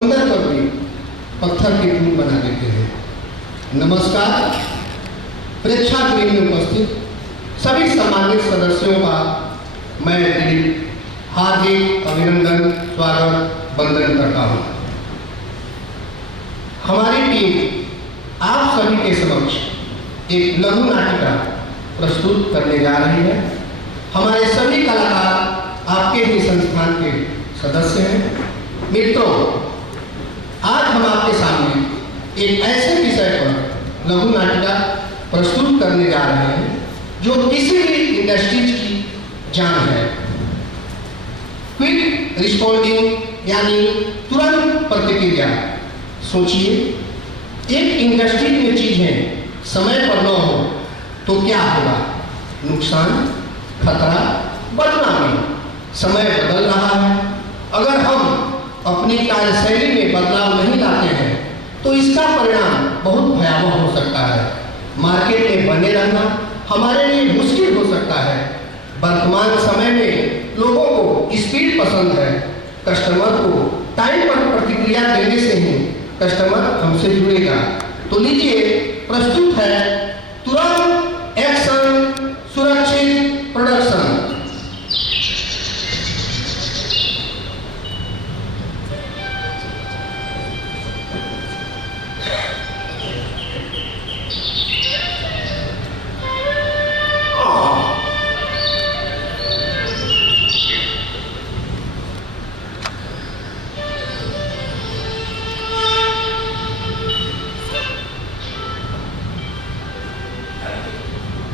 अंदर पर भी पत्थर के बूंद बना देते हैं। नमस्कार। प्रेक्षागृह में उपस्थित सभी सम्मानित सदस्यों का मैं हार्दिक अभिनंदन, स्वागत, वंदन करता हूँ। हमारी टीम आप सभी के समक्ष एक लघु नाटिका प्रस्तुत करने जा रही है। हमारे सभी कलाकार आपके ही संस्थान के सदस्य हैं। मित्रों, आज हम आपके सामने एक ऐसे विषय पर लघु नाटिका प्रस्तुत करने जा रहे हैं जो किसी भी इंडस्ट्रीज की जान है। क्विक रिस्पॉन्डिंग यानी तुरंत प्रतिक्रिया। सोचिए, एक इंडस्ट्री में चीजें समय पर न हो तो क्या होगा? नुकसान, खतरा, बदनामी। समय बदल रहा है। अगर हम अपनी कार्यशैली में बदलाव नहीं लाते हैं तो इसका परिणाम बहुत भयावह हो सकता है। मार्केट में बने रहना हमारे लिए मुश्किल हो सकता है। वर्तमान समय में लोगों को स्पीड पसंद है। कस्टमर को टाइम पर प्रतिक्रिया देने से ही कस्टमर हमसे जुड़ेगा। तो लीजिए, प्रस्तुत है तुरंत एक्शन सुरक्षित प्रोडक्शन।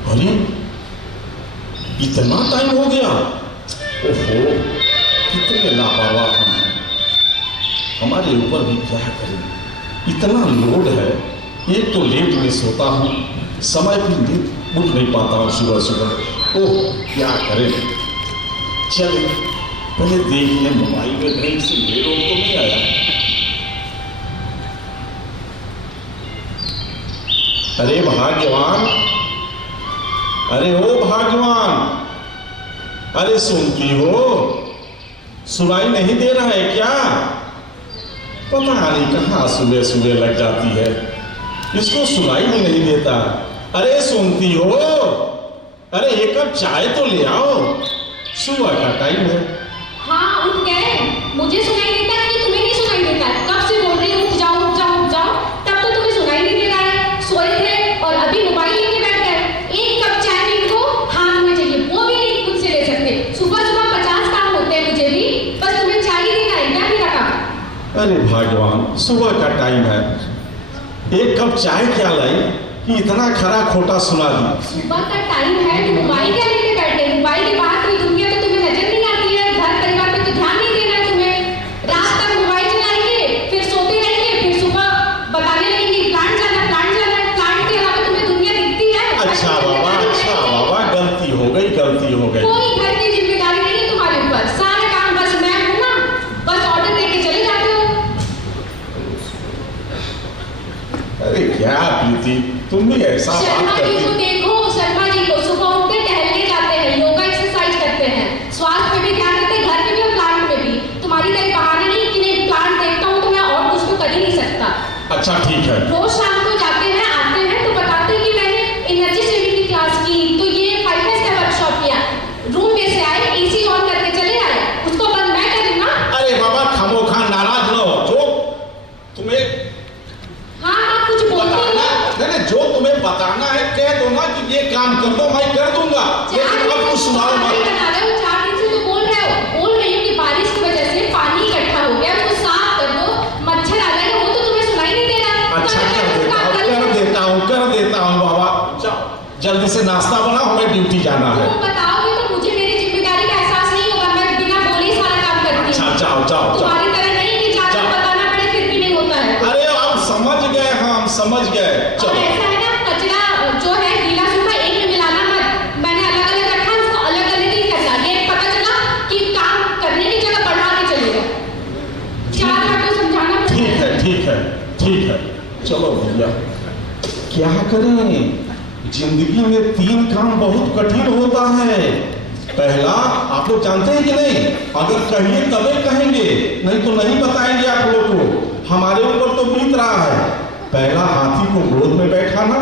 अरे, इतना टाइम हो गया। ओहो, कितने लापरवाह हम हैं। हमारे ऊपर भी क्या करें, इतना लोड है। एक तो लेट में सोता हूँ, समय भी उठ नहीं पाता हूँ सुबह सुबह। ओह, क्या करें। चले पहले देख लें मोबाइल में कहीं से मेल तो नहीं आया। अरे भाग्यवान, अरे ओ भाग्यवान, अरे सुनती हो? सुनाई नहीं दे रहा है क्या? पता नहीं कहाँ सुबह सुबह लग जाती है, इसको सुनाई भी नहीं देता। अरे सुनती हो? अरे एक कप चाय तो ले आओ, सुबह का टाइम है। हाँ, उठ गए। मुझे सुनाई देता है कि तुम्हें नहीं सुनाई देता? कब से बोल रही हूँ उठ जाओ उठ जाओ उठ जाओ, तब तो तुम्हें सुनाई नहीं दे रहा है। सोए थे और अभी मोबाइल लेके बैठ गए। एक कप चाय भी इनको हाथ में चाहिए, वो भी नहीं खुद से ले सकते। सुबह सुबह 50 काम होते हैं मुझे भी, बस तुम्हें चाय ही देना है क्या? मेरा काम। अरे भाग्यवान, सुबह का टाइम है, एक कप चाय क्या लाई कि इतना खरा खोटा सुना दी। सुबह का टाइम है तो मोबाइल क्या लेके बैठे? मोबाइल के बाहर की दुनिया तो तुम्हें नजर नहीं आती है। घर परिवार पे तो ध्यान नहीं देना है तुम्हें। रात तक मोबाइल चलाएंगे, फिर सोते रहेंगे, फिर सुबह बताने लगेंगे प्लांट जाना है, प्लांट के अलावा तुम्हें दुनिया दिखती है? अच्छा बाबा, गलती हो गई। कोई घर की जिम्मेदारी नहीं है तुम्हारे ऊपर। सारे काम बस मैं हूं ना, बस ऑर्डर देके चले जाते हो। अरे क्या प्रीति, तुम भी ऐसा बात शर्मा जी करती। को देखो, शर्मा जी को सुबह उठते टहलने जाते हैं, योगा एक्सरसाइज करते हैं, स्वास्थ्य पे भी ध्यान देते हैं, घर में भी और प्लांट में भी। तुम्हारी तरह बहाने नहीं कि नहीं प्लांट देखता हूँ तो मैं और कुछ तो कर ही नहीं सकता। अच्छा ठीक है। रोज शाम को जाते हैं, आते हैं तो बताते हैं कि मैंने एनर्जी सेविंग की क्लास की, तो ये 5 का वर्कशॉप किया। रूम में से आए, एसी ऑन करके चले आए, उसको बंद मैं करूँ ना? अरे बाबा, खामोखा नाराज न हो। जो तुम्हें हाँ, कुछ बोलते हो ना। नहीं, जो तुम्हें बताना है कह दो ना कि ये काम कर दो, मैं कर दूंगा। लेकिन अब कुछ सुनाओ मत। 4 दिन से तो बोल रही हूँ कि बारिश की वजह से पानी इकट्ठा हो गया, उसको साफ कर दो, मच्छर आ जाएगा, वो तो तुम्हें सुनाई नहीं दे रहा। अच्छा, कर देता हूँ बाबा। जाओ जल्दी से नाश्ता बनाओ, हमें ड्यूटी जाना है। तुम बताओगे तो मुझे मेरी जिम्मेदारी का एहसास नहीं होगा। मैं बिना बोले ही सारा काम करती हूँ। अच्छा जाओ। तुम्हारी तरह नहीं कि ज्यादा बताना पड़े फिर भी नहीं होता है। अरे अब समझ गए, हम समझ गए। और चलो। ऐसा है ना, कचरा जो है गीला सूखा एक में मिलाना मत। मैंने अलग अलग रखा, उसको अलग अलग ही करना। ये पता चला कि काम करने की जगह बढ़ा के चलेगा। 4 बार तो समझाना पड़ेगा। ठीक है। चलो भैया, क्या करें, जिंदगी में 3 काम बहुत कठिन होता है। पहला आप लोग जानते हैं कि नहीं? अगर कहिए तबे कहेंगे, नहीं तो नहीं बताएंगे आप लोग को। हमारे ऊपर तो बीत रहा है, पहला हाथी को गोद में बैठाना,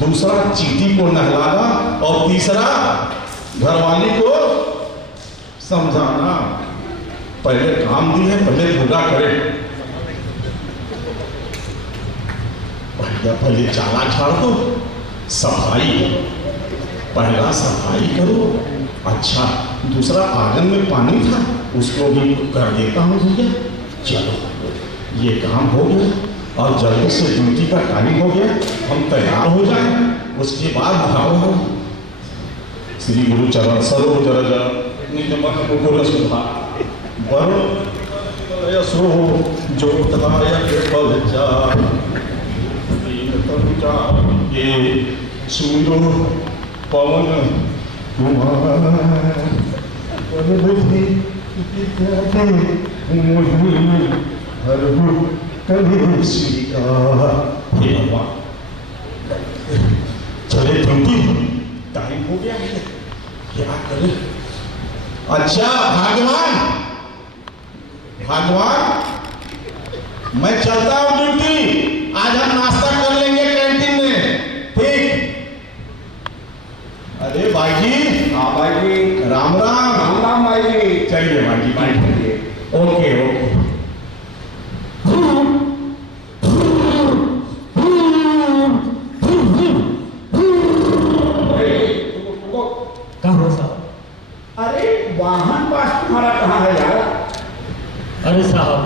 दूसरा चींटी को नहलाना और तीसरा घरवाली को समझाना। पहले काम दी है, पहले पूरा करे। पहले चाला झाड़ दो, सफाई, पहला सफाई करो। अच्छा, दूसरा आंगन में पानी था, उसको भी कर देता हूँ भैया। चलो ये काम हो गया और जल्दी से ड्यूटी का टाइम हो गया, हम तैयार हो जाए। उसके बाद भाव श्री गुरु चरण सरोज रज निज मन मुकुर सुधा वरुण यशो जो फल ये सूर्यो पवन कुमार चले ड्यूटी टाइम हो गया है, क्या करें? अच्छा भगवान, भगवान मैं चलता हूँ ड्यूटी। आज हम नाश्ता कर लेंगे कैंटीन में, ठीक? अरे भाई जी। हाँ भाई जी। राम राम। राम राम भाई जी। चलिए भाई जी, बैठिए। Okay okay. कहाँ हो साहब? अरे वाहन पास तुम्हारा कहाँ है यार? अरे साहब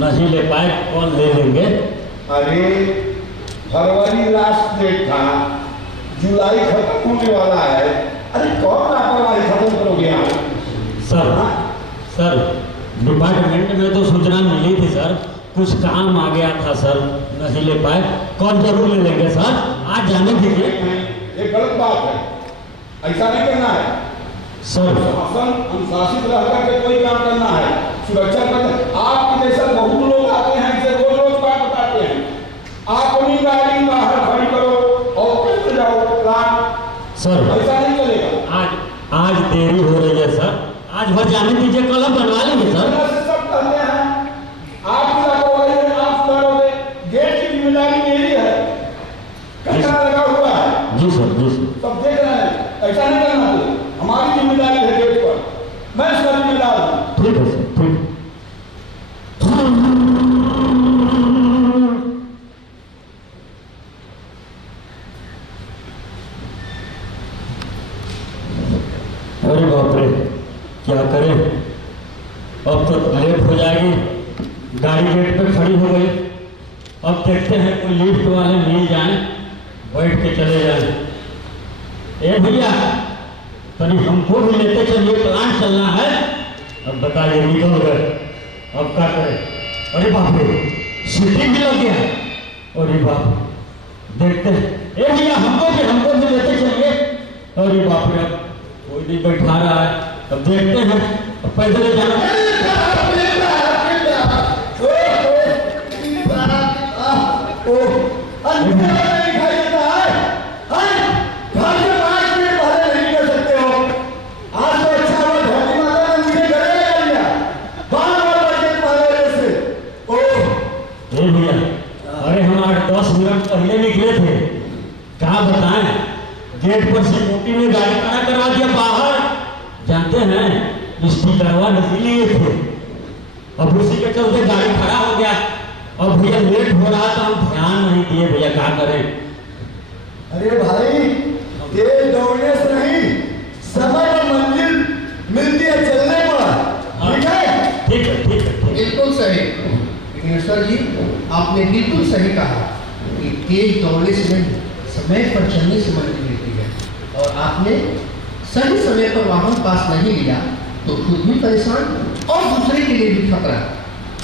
नहीं ले पाए, कौन ले लेंगे? अरे फरवरी लास्ट डेट था, जुलाई खत्म होने वाला है। अरे कौन लापरवाही खत्म करोगे आप? सर डिपार्टमेंट में तो सूचना मिली थी सर, कुछ काम आ गया था सर, नहीं ले पाए। कौन जरूर ले लेंगे सर, आज जाने दीजिए। ये गलत बात है, ऐसा नहीं करना है सर। शासन अनुशासित रह करके कोई काम करना है, सुरक्षा करना। आपके जैसा बहुत लोग आते हैं जिसे रोज रोज बात बताते हैं। आप अपनी गाड़ी बाहर खड़ी करो और फिर जाओ प्लान। सर ऐसा नहीं चलेगा। आज देरी हो रही है सर, आज भर जाने दीजिए, कल हम बनवा लेंगे सर। से सब कहते हैं आपकी लापरवाही है, आप सुधारोगे। गेट की जिम्मेदारी मेरी है, कचरा लगा हुआ है। जी सर, जी सर। सब देख रहे हैं, ऐसा नहीं करना है। हमारी जिम्मेदारी है गेट पर, मैं इसका जिम्मेदार हूँ। ठीक है सर, ठीक। अरे बाप रे, क्या करें? अब तो लेट हो जाएगी, गाड़ी गेट पे खड़ी हो गई। अब देखते हैं कोई लिफ्ट वाले मिल जाए, बैठ के चले जाए। ए भैया तभी हमको भी लेते चलिए, प्लान चलना है। अब बताइए, निकल गए, अब क्या करें? अरे बाप रे, सीटी भी लग गया। अरे बाप, देखते हैं। ए भैया हमको भी लेते चलिए। अरे बाप रे, कोई नहीं बैठा रहा है, अब देखते हैं। अब पैदल जाना। अरे हम 8-10 मिनट पहले निकले थे, क्या बताएं, गेट पर सिक्योरिटी ने गाड़ी खड़ा करा दिया बाहर। जानते हैं स्टीकरवा नहीं लिए थे, अब उसी के चलते गाड़ी खड़ा हो गया। अब भैया लेट हो रहा था, हम ध्यान नहीं दिए भैया, क्या करें? अरे भाई, तेज दौड़ने से नहीं, समय पर मंजिल मिलती है चलने पर। ठीक है? ठीक है, ठीक है, ठीक है। बिल्कुल सही सर जी, आपने बिल्कुल सही कहा कि तेज दौड़ने से नहीं, समय पर चलने से मंजिल मिलती है। और आपने सही समय पर वाहन पास नहीं लिया तो खुद भी परेशान और दूसरे के लिए भी खतरा।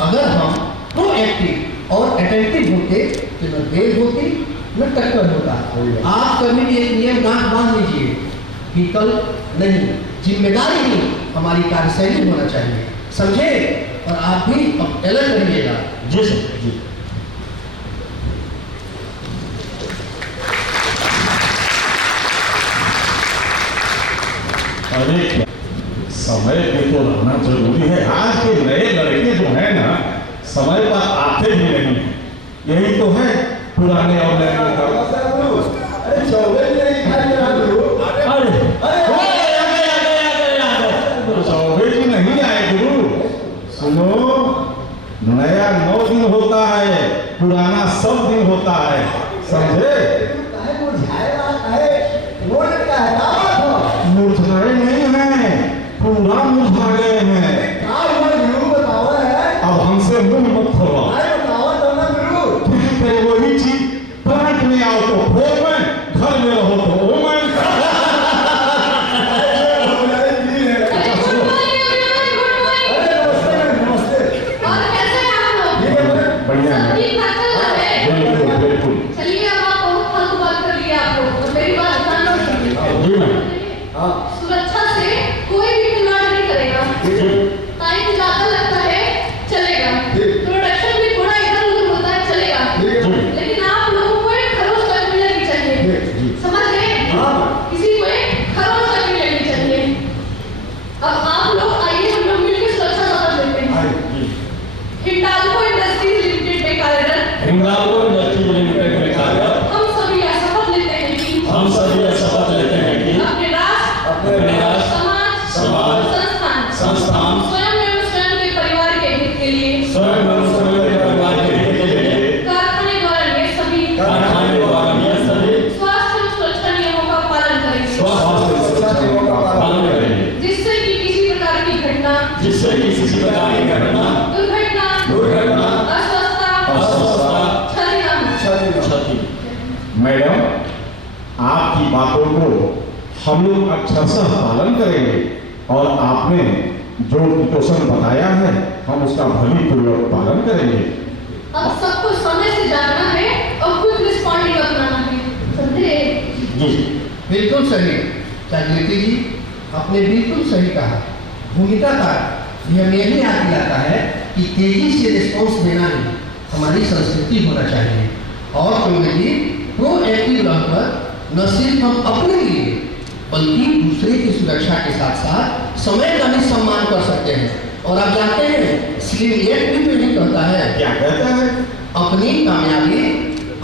अगर हम प्रोएक्टिव और अटेंटिव होते तो न देर होती न टक्कर होता। आप कभी भी एक नियम नाक बांध लीजिए कि कल नहीं, जिम्मेदारी ही हमारी कार्यशैली होना चाहिए, समझे? और आप भी अब अलर्ट रहिएगा। जी सर, जी। अरे क्या समय पे तो रहना जरूरी है। आज के नए लड़के जो है ना समय पर आते ही नहीं है। यही तो है पुराने और नए का। अरे चौबे जी नहीं खाई ना गुरु। चौबे जी नहीं आए गुरु। सुनो, नया 9 दिन होता है, पुराना सब दिन होता है, समझे? मुरझाए नहीं हैं, पूरा मुरझा गए हैं। अब हमसे मुंह मत खोलो। फिर वही चीज पैंट में आओ तो फोरमैन, घर में रहो तो ओमैन। और कैसे हैं आप लोग? बढ़िया है। ठीक ठाक चल रहा है? बिल्कुल बिल्कुल। चलिए अब आप बहुत फालतू बात कर लिए आप लोग। तो मेरी बात ध्यान रखिए। जी मैम। सुरक्षा से कोई भी खिलवाड़ नहीं करेगा। टाइम ज्यादा लगता है चलेगा, प्रोडक्शन भी थोड़ा इधर उधर होता है चलेगा, लेकिन आप लोगों को एक खरोच तक मिलनी चाहिए, समझ गए? किसी को एक खरोच तक मिलनी चाहिए। अब आप लोग आइए हम लोग मिलकर सुरक्षा शपथ लेते हैं। हिंडाल्को इंडस्ट्रीज लिमिटेड में कार्यरत हिंडाल्को इंडस्ट्रीज लिमिटेड में कार्यरत हम सभी यह शपथ लेते हैं कि हम सभी यह शपथ लेते हैं कि अपने राष्ट्र, समाज, संस्थान, स्वयं एवं स्वयं के परिवार के हित के लिए स्वयं एवं स्वयं के परिवार के हित के लिए कारखाने द्वारा ये सभी स्वास्थ्य एवं सुरक्षा नियमों का पालन करेंगे, जिससे कि किसी प्रकार की घटना, दुर्घटना, अस्वस्थता, क्षति न हो। मैडम, आपकी बातों को हम लोग अक्षरशः पालन करेंगे और आपने जो प्रिकॉशन बताया है हम उसका भली पूर्वक पालन करेंगे। अब सबको समय से जागना है और क्विक रिस्पॉन्डिंग अपनाना है, समझे? जी बिल्कुल सही जागृति जी, आपने बिल्कुल सही कहा। भूमिका का यह यही याद दिलाता है कि तेजी से रिस्पॉन्स देना ही हमारी संस्कृति होना चाहिए। और क्योंकि प्रोएक्टिव रहकर न सिर्फ हम अपने लिए बल्कि दूसरे की सुरक्षा के साथ साथ समय का भी सम्मान कर सकते हैं। और आप जानते हैं स्लिम एक्ट भी तो यही कहता है, क्या कहता है? अपनी कामयाबी,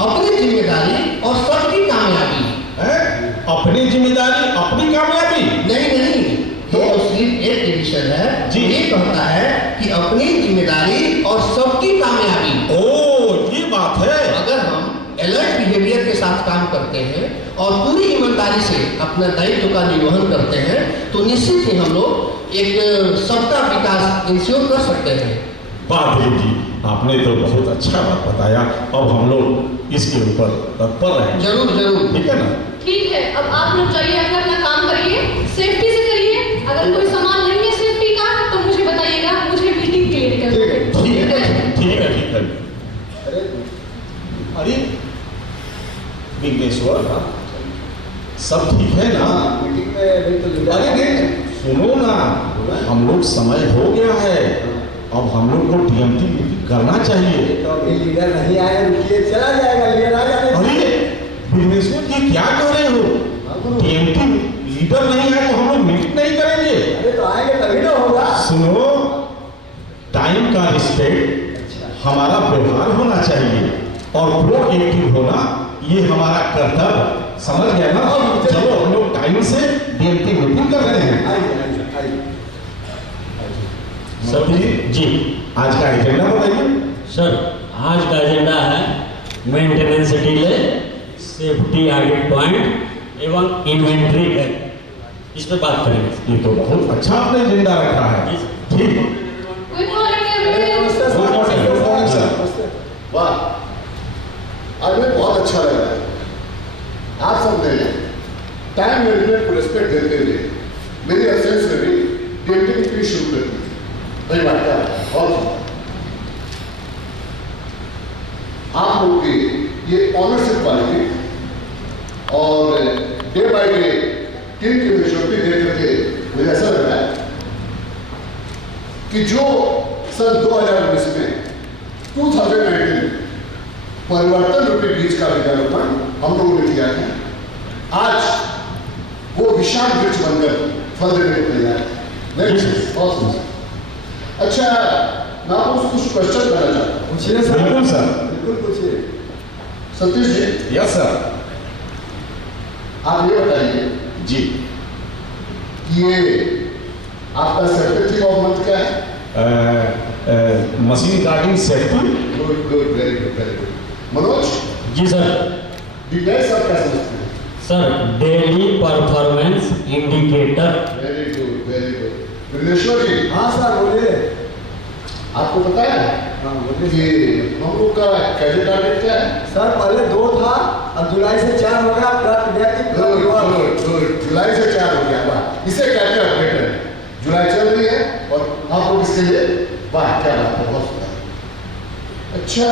अपनी जिम्मेदारी और सबकी कामयाबी। अपनी जिम्मेदारी, अपनी कामयाबी? नहीं, ये स्लिम एक्ट एडिशन है जी। ये कहता है कि अपनी जिम्मेदारी और सबकी कामयाबी। ओ, ये बात है। अगर हम अलर्ट बिहेवियर के साथ काम करते हैं और पूरी ईमानदारी से अपना दायित्व का निर्वहन करते हैं तो निश्चित ही हम लोग एक सबका विकास इंश्योर कर सकते हैं। वाह देव जी, आपने तो बहुत अच्छा बात बताया। अब हम लोग इसके ऊपर तत्पर रहेंगे। जरूर। ठीक है ना? ठीक है, अब आप लोग जाइए अपना काम करिए, सेफ्टी से करिए। अगर कोई सामान नहीं है सेफ्टी का तो मुझे बताइएगा, मुझे मीटिंग के लिए निकलना है। ठीक है। अरे विघ्नेश्वर, सब ठीक है ना? मीटिंग में अरे नहीं, सुनो ना, हम लोग समय हो गया है, अब हम लोग को टीएमटी मीटिंग करना चाहिए। तो अभी लीडर नहीं आए, रुकिए, चला जाएगा लीडर आ जाने। अरे विघ्नेश्वर जी क्या कह रहे हो? टीएमटी लीडर नहीं आए तो हम लोग मीटिंग नहीं करेंगे। अरे तो आएंगे तभी तो होगा। सुनो, टाइम का रिस्पेक्ट हमारा व्यवहार होना चाहिए और प्रोएक्टिव होना ये हमारा कर्तव्य, समझ गए ना? चलो हम लोग टाइम से टीएमटी मीटिंग कर रहे हैं। आइए। सभी जी, आज का एजेंडा बताइए। सर, आज का एजेंडा है maintenance delay, safety audit point एवं इन्वेंट्री एक्ट। इस पे बात करेंगे। ये तो बहुत अच्छा आपने एजेंडा रखा है। ठीक। Good morning everyone. वाह, आज मुझे बहुत अच्छा लग रहा है। आप सब ने टाइम मैनेजमेंट को रिस्पेक्ट देते हुए मेरी एब्सेंस में भी टीएमटी मीटिंग शुरू कर दी। वही बात क्या है? और आप लोग की ये ऑनरशिप क्वालिटी और डे बाय डे टीम की मेच्योरिटी देख करके मुझे ऐसा लग रहा है कि जो सन 2019 में 2019 परिवर्तन रूपी बीज का विज्ञापन हम लोगों ने किया है, आज वो विशाल वृक्ष बनकर फल देने को तैयार है। Next, awesome. अच्छा, मैं आपको कुछ क्वेश्चन करना चाहता हूँ। पूछिए सर। बिल्कुल सर। बिल्कुल पूछिए। Satish ji, yes sir. आप ये बताइए जी। कि ये आपका सेक्रेटरी ऑफ मंथ क्या है? Machine guarding safety. Good good, very good, very good. Manoj, जी सर। डिटेल्स आप क्या समझते हैं? Sir, daily performance indicator. Very good, very good. Vineshwar ji, हाँ सर बोलिए। आपको पता है हाँ कि बोलिए। हम लोग का कैडेट टारगेट क्या है? सर पहले 2 था, अब जुलाई से 4 हो गया। गुड गुड गुड, जुलाई से 4 हो गया। वाह, इसे कहते हैं अपडेट है। जुलाई चल रही है और आप लोग इसके लिए, वाह क्या बात है, बहुत सुंदर। अच्छा,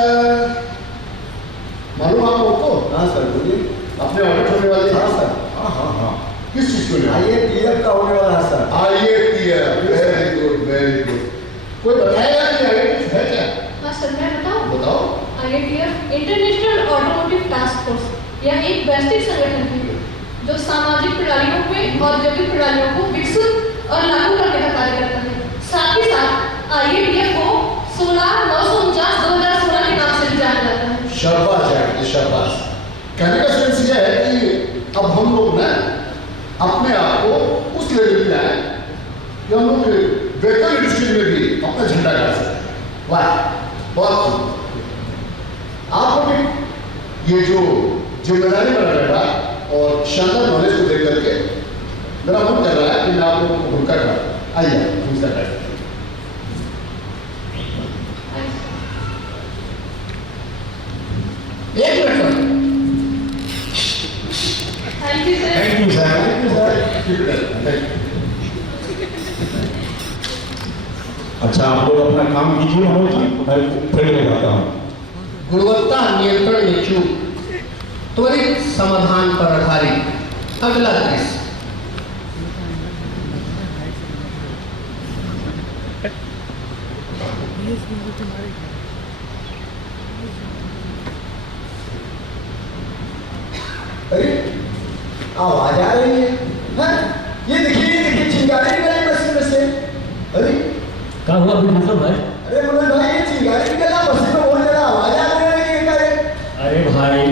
मालूम आप लोग को हाँ सर बोलिए। अपने ऑडिट होने वाले हाँ हैं? सर। हाँ हाँ हाँ, किस चीज को लेकर? IATF का होने वाला है sir. IATF, very good, very good. कोई बताएगा कि IATF है क्या? हाँ सर, मैं बताऊँ? बताओ। IATF international automotive task force यह एक वैश्विक संगठन है जो सामाजिक प्रणालियों में औद्योगिक प्रणालियों को विकसित और लागू करने का कार्य करता है। साथ ही साथ IATF को 16/949/2016 के नाम से भी जाना जाता है। शाबाश है, शाबाश। कहने का सेंस यह है कि अब हम लोग ना अपने आप को उस लेवल पे आए कि हम लोग व्हीकल इंडस्ट्री में भी अपना झंडा गाड़ सकते हैं। वाह, बहुत खूब। आप लोग ये जो जिम्मेदारी बना बैठा और शानदार नॉलेज को देख करके मेरा मन कर रहा है कि मैं आप लोगों को भूमिका करा। आइए भूमिका करें। एक minute. Thank you sir. Thank you sir. अच्छा, आप लोग अपना काम कीजिए मनोज जी, मैं फिर लगाता हूँ। गुणवत्ता नियंत्रण में चूक, त्वरित समाधान पर आधारित अगला दृश्य। अरे आवाज आ रही है। हाँ? ये देखिए चिंगारी निकली मशीन में से। अरे क्या हुआ बिल्कुल भाई? अरे मनोज भाई, ये चिंगारी निकला मशीन में, बहुत ज्यादा आवाज आ रही है। अरे भाई,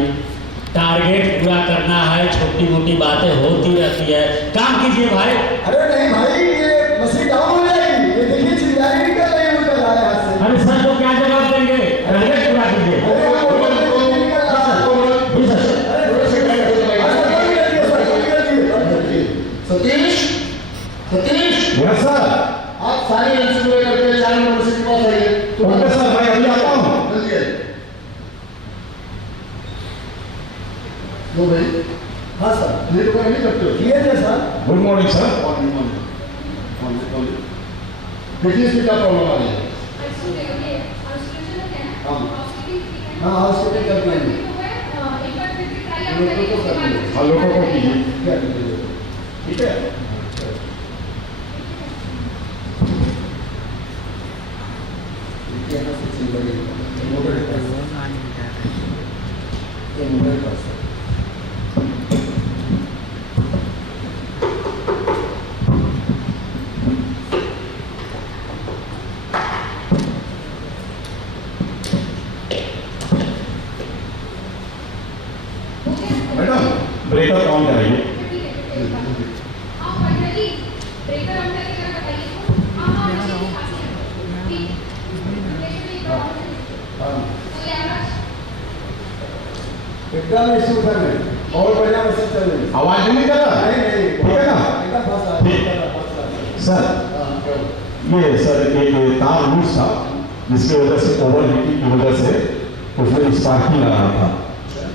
टारगेट पूरा करना है, छोटी मोटी बातें होती रहती है, काम कीजिए भाई। अरे नहीं भाई, ये मशीन डाउन हो जाएगी। ये देखिए चिंगारी निकल रही है उनका हाथ से। अरे सर को क्या जवाब देंगे? टारगेट पूरा कीजिए। अरे वो निकल रहा है। जी sir. Satish, Satish, yes sir. आप सारे आंसर लेकर के 4 नंबर से के पास आइए। ओके सर, मैं अभी आता हूँ। जल्दी आइए। लो भाई, हाँ सर। ये तो नहीं करते हो। ये है सर। Good morning sir. देखिए इसमें क्या प्रॉब्लम आ रही है। हाँ हॉस्पिटल कर देंगे। हाँ, लोगों को कीजिए। क्या कीजिए? ठीक है। यहाँ से चिंगारी मोटर ये मोटर पास है। मैडम, ब्रेकर ऑन कराइए। एकदम इशू कर रहे हैं। और बढ़िया मशीन चल रही है। आवाज नहीं कर रहा? नहीं ठीक है ना? एकदम फर्स्ट क्लास। सर, ये सर एक तार लूज था, जिसकी वजह से ओवर हीटिंग की वजह से उसमें स्पार्क नहीं लगा था,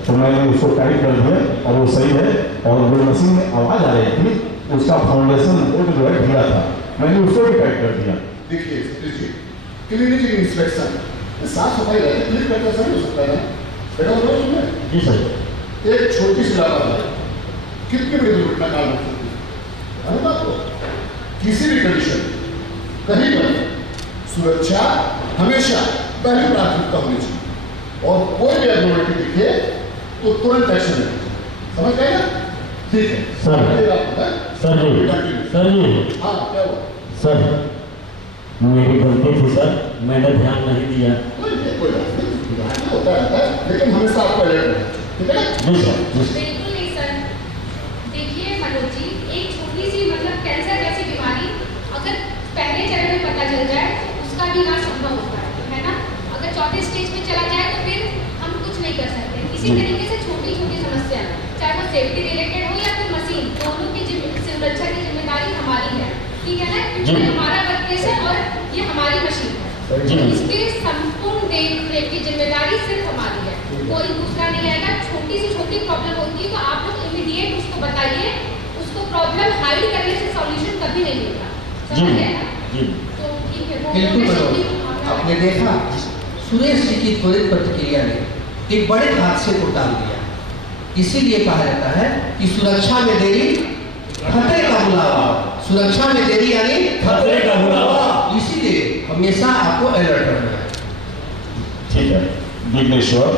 तो मैंने उसको टाइट कर दिया और वो सही है। और जो मशीन में आवाज आ रही थी, उसका फाउंडेशन बोल्ट जो है ढीला था, मैंने उसको भी टाइट कर दिया। देखिए सतीश जी, क्लिनिक इंस्पेक्शन साफ सफाई रहती है, क्लिनिक करता सही हो सकता है ना बेटा। बोलो सुनिए, जी सर। एक छोटी सी लापरवाही कितनी बड़ी दुर्घटना का कारण हो सकती है। अरे बात को किसी भी कंडीशन कहीं पर सुरक्षा हमेशा पहली प्राथमिकता होनी चाहिए और कोई भी एबनॉर्मलिटी दिखे तो तुरंत एक्शन लेना चाहिए। समझ गए ना? ठीक है सर। सर जी, सर जी, हाँ क्या हुआ? सर मेरी गलती थी सर, मैंने ध्यान नहीं दिया। कोई बात नहीं, ध्यान होता रहता है, लेकिन हमेशा आपको अलर्ट रहना है, ठीक है ना? जी सर, जी सर। बिल्कुल नहीं सर। देखिए मनोज जी, एक छोटी सी मतलब कैंसर जैसी बीमारी अगर पहले चरण में पता चल जाए तो उसका भी इलाज संभव होता है ना। अगर चौथे स्टेज में चला जाए तो फिर हम कुछ नहीं कर सकते। इसी तरीके से छोटी छोटी समस्या, चाहे वो सेफ्टी रिलेटेड हो या फिर मशीन, दोनों की सुरक्षा की जिम्मेदारी हमारी है, ठीक है ना, क्योंकि ये हमारा वर्कप्लेस है और ये हमारी मशीन है। जी। तो इसके संपूर्ण देख रेख की जिम्मेदारी सिर्फ हमारी है, कोई दूसरा नहीं आएगा। छोटी से छोटी प्रॉब्लम होती है तो आप लोग इमीडिएट उसको बताइए, उसको प्रॉब्लम हाइड करने से सॉल्यूशन कभी नहीं मिलेगा, जी समझ गए ना? जी तो ठीक है, वो बिल्कुल कैसे मनोज, ठीक आपने देखा सुरेश जी की त्वरित प्रतिक्रिया ने एक बड़े हादसे को टाल दिया। इसीलिए कहा जाता है कि सुरक्षा में देरी खतरे का बुलावा, सुरक्षा में देरी यानी खतरे का बुलावा। इसीलिए हमेशा आपको अलर्ट रहना है। ठीक है विघ्नेश्वर,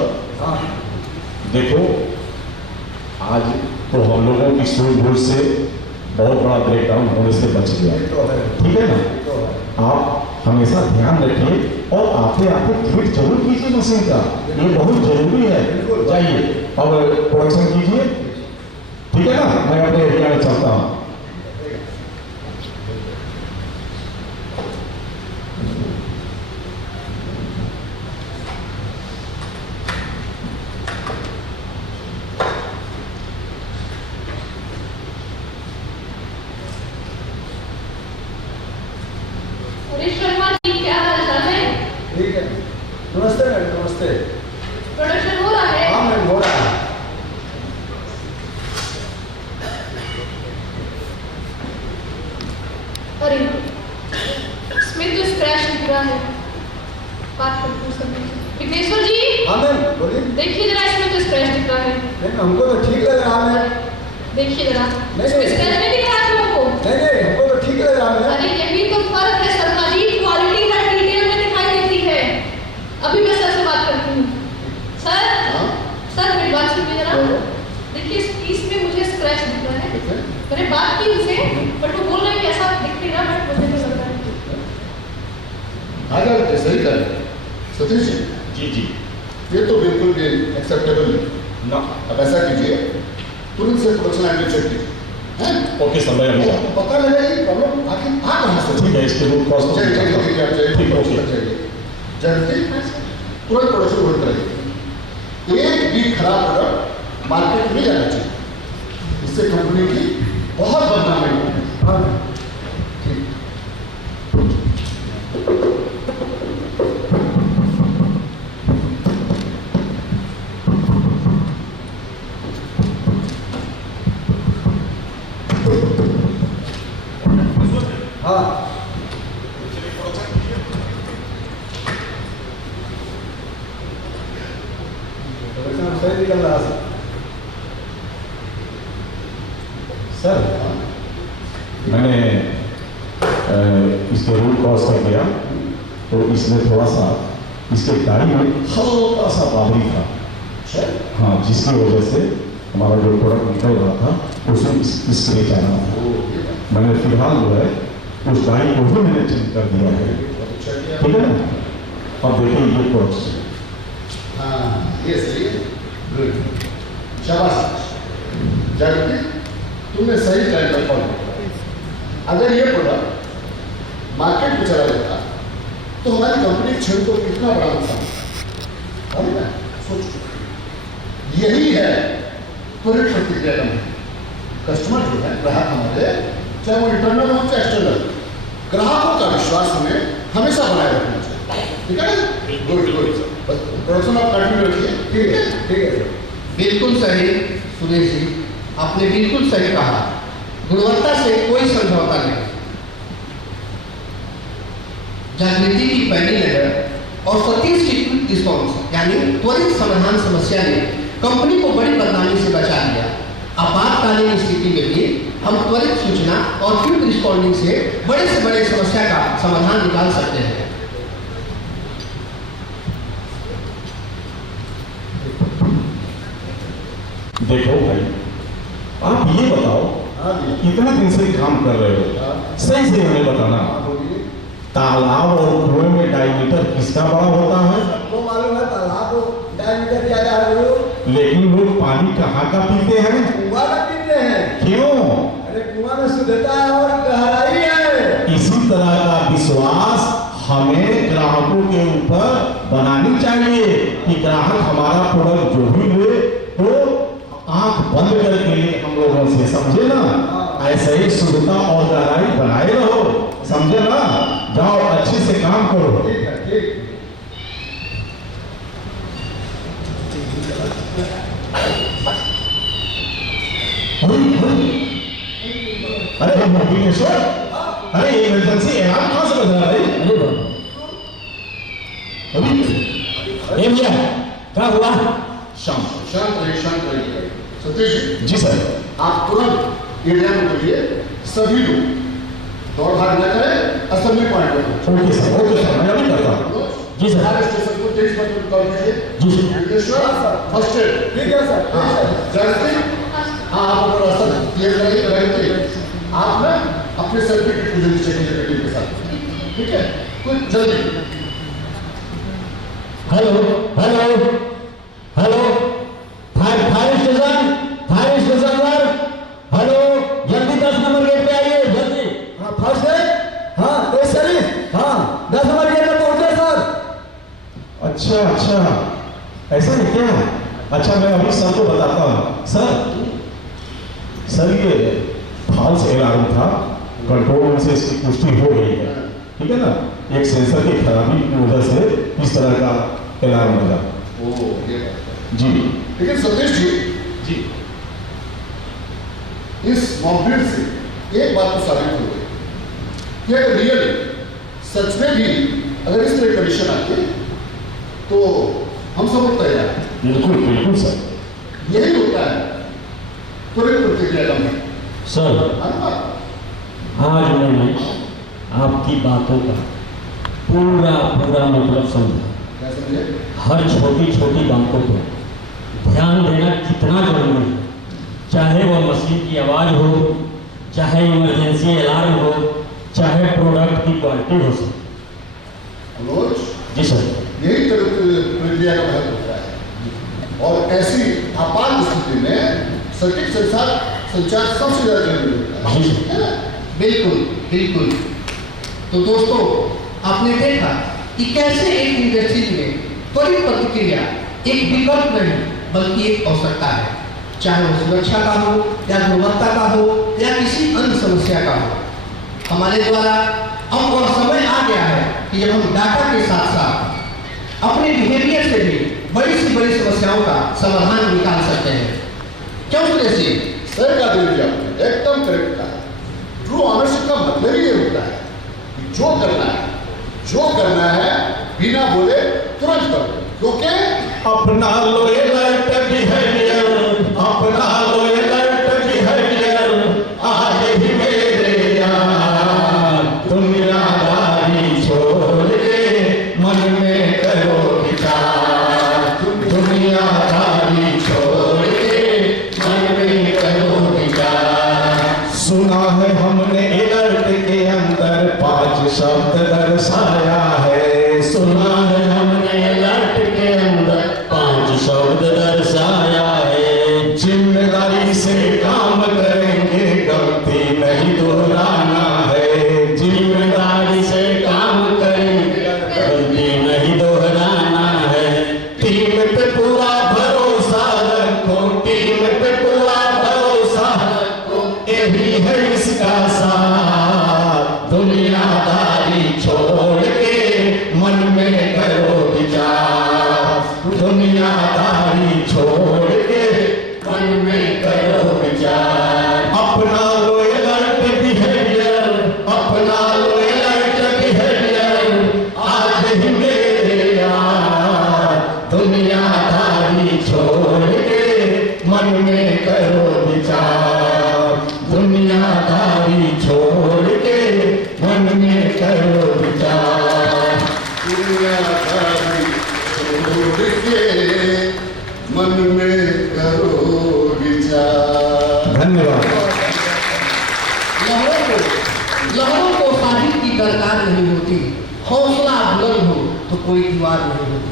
देखो आज तो हम लोगों की सूझबूझ से बहुत बड़ा ब्रेकडाउन होने से बच गया, ठीक है ना? आप हमेशा ध्यान रखिए और आते आते फिट जरूर कीजिए मशीन का, ये बहुत जरूरी है। जाइए और प्रोडक्शन कीजिए, ठीक है ना? मैं अपने एरिया में चलता हूँ। सुरेश शर्मा जी, क्या हाल चाल है? ठीक है, नमस्ते मैडम, नमस्ते। प्रोडक्शन हो रहा है? हाँ मैम, हो रहा है। अरे इसमें तो स्क्रैच दिख रहा है। बात करते हैं सब। विघ्नेश्वर जी, हाँ मैम, बोलिए। देखिए जरा, इसमें तो स्क्रैच दिख रहा है। नहीं, हमको तो ठीक लग रहा है। देखिए जरा, नहीं, इसमें नहीं। स्क्रैच नहीं दिख रहा आप लोगों को? नहीं, हमको तो ठीक लग रहा है। अरे यही तो फर्क है शर्मा जी, क्वालिटी हर डिटेल में दिखाई देती है। अभी मैं सर से बात करती हूँ। सर, हाँ? सर मेरी बात सुनिए जरा। बोलो। देखिए इस पीस में मुझे स्क्रैच दिख रहा है। ठीक है? मैंने बात की उनसे, बट वो बोल रहे हैं कि ऐसा दिख नहीं रहा, बट मुझे नहीं लग रहा है। अगर ऐसे ही करें सतीश जी, जी जी ये तो बिल्कुल भी एक्सेप्टेबल नहीं। ना, अब ऐसा कीजिए, तुरंत से प्रोडक्शन लाइन में चेक कीजिए, हैं? ओके समय वो अभी आपको पता लगे कि प्रॉब्लम आखिर आ कहाँ से ठीक है, इसके रूट कॉज तो चाहिए चाहिए चाहिए चाहिए ठीक है, ठीक ओके। चाहिए जल्दी हाँ सर। तुरंत प्रोडक्शन बंद करिए। एक भी खराब प्रोडक्ट मार्केट में नहीं जाना चाहिए, इससे कंपनी की बहुत बदनामी होगी। हाँ ठीक। हाँ, प्रोडक्शन सही निकल रहा है। सर मैंने इसके रूट कॉज कर दिया, तो इसमें थोड़ा सा इसके गाड़ी में हल्का सा बाबरी था, हाँ, जिसकी वजह से हमारा जो प्रोडक्ट निकल रहा था उसमें स्क्रेच आ रहा था। मैंने फिलहाल जो है उस गाड़ी को भी मैंने चेंज कर दिया है, ठीक है ना? अब देखिए ये प्रोडक्ट्स, हाँ ये सही है, गुड, शाबाश जागृति, तुमने सही टाइम पर कॉल किया। अगर ये प्रोडक्ट मार्केट में चला जाता तो हमारी कंपनी क्षण को कितना बड़ा नुकसान होता ना, सोचो। यही है त्वरित प्रतिक्रिया का मतलब। कस्टमर जो है, ग्राहक हमारे, चाहे वो इंटरनल हो चाहे एक्सटर्नल, ग्राहकों का विश्वास हमें हमेशा बनाए रखना चाहिए, ठीक है ना? गुड गुड, बस प्रोडक्शन आप कंटिन्यू रखिए, ठीक है? ठीक है। बिल्कुल सही सुरेश जी, आपने बिल्कुल सही कहा। गुणवत्ता से कोई समझौता नहीं। जागृति की पहली नजर और सतीश की क्विक रिस्पॉन्स यानी त्वरित समाधान समस्या ने कंपनी को बड़ी बदनामी से बचा लिया। आपातकालीन स्थिति में भी हम त्वरित सूचना और क्विक रिस्पॉन्डिंग से बड़े समस्या का समाधान निकाल सकते हैं। देखो भाई, आप ये बताओ, हाँ जी। कितने दिन से काम कर रहे हो? हाँ। सही से हमें बताना। हाँ, बोलिए। तालाब और कुएं में डायमीटर किसका बड़ा होता है? सबको मालूम है तालाब को डायमीटर क्या है वो? लेकिन लोग पानी कहाँ का पीते हैं? कुआं में पीते हैं। क्यों? अरे कुआं में शुद्धता है और गहराई है। इसी तरह का विश्वास हमें ग्राहकों के ऊपर बनानी चाहिए कि ग्राहक हमारा प्रोडक्ट जो भी ले तो आंख बंद करके ले हम लोगों से, समझे ना? ऐसे ही शुद्धता और गहराई बनाए रहो, समझे ना? जाओ अच्छे से काम करो। ठीक है, ठीक। अरे भुवनेश्वर, अरे इमरजेंसी ऐलान कहाँ से बजा रहे? अरे बाप, अभी ए भैया क्या हुआ? शाम। शांत रहिए। सतीश जी, जी सर। आप तुरंत एरिया में उतरिए। सभी लोग दौड़ भाग न करें, असेंबली पॉइंट पर। ओके सर, मैं अभी करता हूँ। जी सर। हर स्टेशन को 23 मिनट कॉल कीजिए। जी सर। Vighneshwar, first aid. ठीक है सर। हाँ, जल्दी। हाँ, आप अपना रास्ता क्लियर करेंगे। आप ना अपने सर्टिफिकेट को जल्दी चेक कीजिए टीम के साथ। ठीक है? कुछ जल्दी। Hello hello hello, fire station sir, hello, जल्दी 10 नंबर गेट पे आइए, जल्दी। हाँ, फर्स्ट एड। हाँ, तेज चलिए। हाँ, 10 नंबर गेट पे पहुंचे सर। अच्छा, ऐसा है क्या? अच्छा, मैं अभी सर को बताता हूँ। सर ये फॉल्स अलार्म था, कंट्रोल रूम से इसकी पुष्टि हो गई है, ठीक है ना? एक सेंसर की खराबी की वजह से इस तरह का अलार्म लगा। ओह, ये बात है। जी लेकिन सतीश जी, जी। इस मॉकड्रिल से एक बात तो साबित हो गई कि अगर रियल सच में भी अगर इस तरह कंडीशन आती है तो हम सब लोग तैयार हैं। बिल्कुल बिल्कुल सर। यही होता है त्वरित प्रतिक्रिया का मतलब। सर, है ना? आज मैंने आपकी बातों का पूरा मतलब समझा। क्या समझे? हर छोटी छोटी बातों को ध्यान देना कितना जरूरी है, चाहे वो मशीन की आवाज़ हो, चाहे इमरजेंसी अलार्म हो, चाहे प्रोडक्ट की क्वालिटी हो सर। मनोज, जी सर। यही त्वरित प्रतिक्रिया का महत्व होता है और ऐसी आपात स्थिति में सटीक संचार सबसे ज्यादा जरूरी होता है। है ना? बिल्कुल बिल्कुल। तो दोस्तों, आपने देखा कि कैसे एक इंडस्ट्री में त्वरित प्रतिक्रिया एक विकल्प नहीं बल्कि एक आवश्यकता है, चाहे वो सुरक्षा का हो या गुणवत्ता का हो या किसी अन्य समस्या का हो। हमारे द्वारा अब वह समय आ गया है कि जब हम डाटा के साथ साथ अपने बिहेवियर से भी बड़ी से बड़ी समस्याओं का समाधान निकाल सकते हैं। क्यों सुरेश जी? सर का दिल दिया आपने, एकदम करेक्ट कहा। ट्रू ऑनरशिप का मतलब ही ये होता है कि जो करना है बिना बोले तुरंत करो, क्योंकि अपना लॉयल्ट बिहेवियर, अपना लॉयल्ट बिहेवियर, आज ही मेरे यार दुनियादारी छोड़ के मन में करो विचार, दुनियादारी छोड़ के मन में करो विचार। सुना है हमने अलर्ट के अंदर 5 शब्द दर्शाया है, सुना है हमने अलर्ट के अंदर 5 शब्द तो कोई दीवार नहीं होती।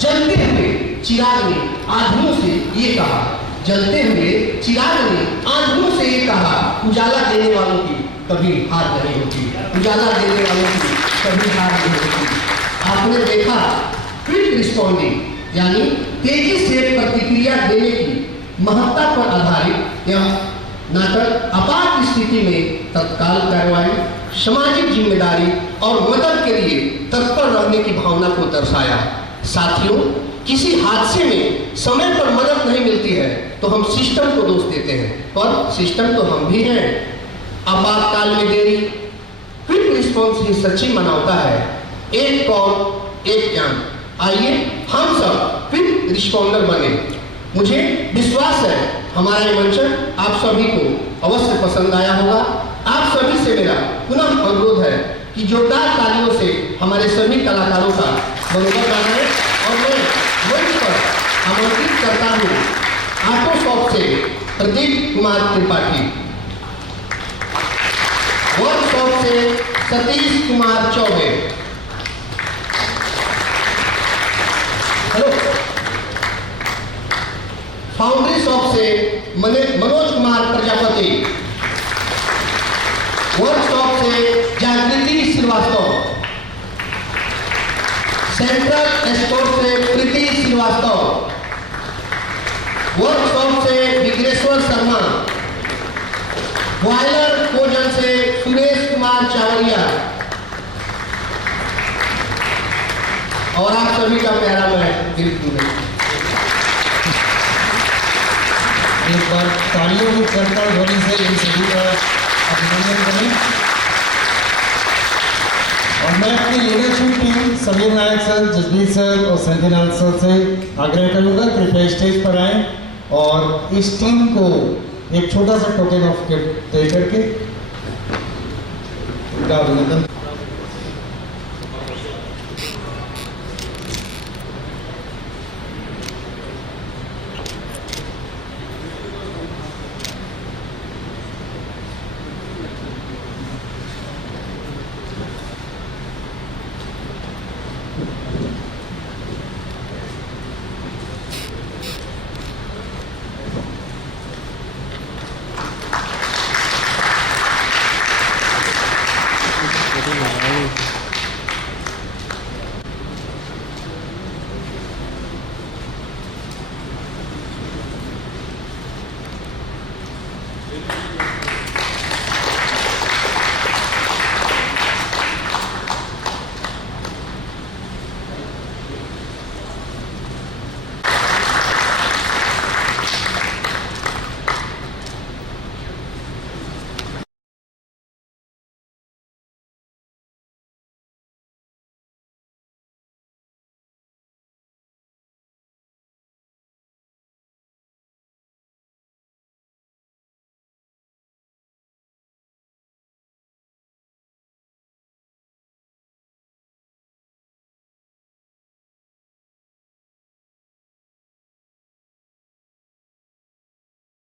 जलते हुए चिराग ने आंधियों से ये कहा, जलते हुए चिराग ने आंधियों से ये कहा, उजाला देने वालों की कभी हार नहीं होती, उजाला देने वालों की कभी हार नहीं होती। आपने देखा क्विक रिस्पॉन्डिंग यानी तेजी से प्रतिक्रिया देने की महत्ता पर आधारित यह नाटक आपात स्थिति में तत्काल कार्रवाई, सामाजिक जिम्मेदारी और मदद के लिए तत्पर रहने की भावना को दर्शाया। साथियों, किसी हादसे में समय पर मदद नहीं मिलती है तो हम सिस्टम को दोष देते हैं, पर सिस्टम तो हम भी हैं। आपातकाल में देरी, क्विक रिस्पॉन्स ही सच्ची मानवता है। एक कौन एक जान। आइए हम सब क्विक रिस्पॉन्डर बने। मुझे विश्वास है हमारा ये मंचन आप सभी को अवश्य पसंद आया होगा। आप सभी से मेरा पुनः अनुरोध है कि जोरदार तालियों से हमारे सभी कलाकारों का मनोबल बनाएं और मैं मंच पर आमंत्रित करता हूँ ऑटो शॉप से प्रदीप कुमार त्रिपाठी, वर्कशॉप से Satish Kumar Choubey, hello, foundry shop से मनोज कुमार प्रजापति, वर्कशॉप से जागृति श्रीवास्तव, सेंट्रल स्टोर से प्रीति श्रीवास्तव, वर्कशॉप से विग्रेश्वर शर्मा, बॉयलर भोजन से सुरेश कुमार चावरिया और आप सभी का प्यारा मैं बिल्कुल। एक बार तालियों की करताल ध्वनि से इन सभी का अभिनंदन करें। और मैं अपनी लीडरशिप टीम समीर नायक सर, जसबीर सर और संजयलाल सर से आग्रह करूंगा कृपया स्टेज पर आएं और इस टीम को एक छोटा सा टोकन ऑफ गिफ्ट दे करके उनका अभिनंदन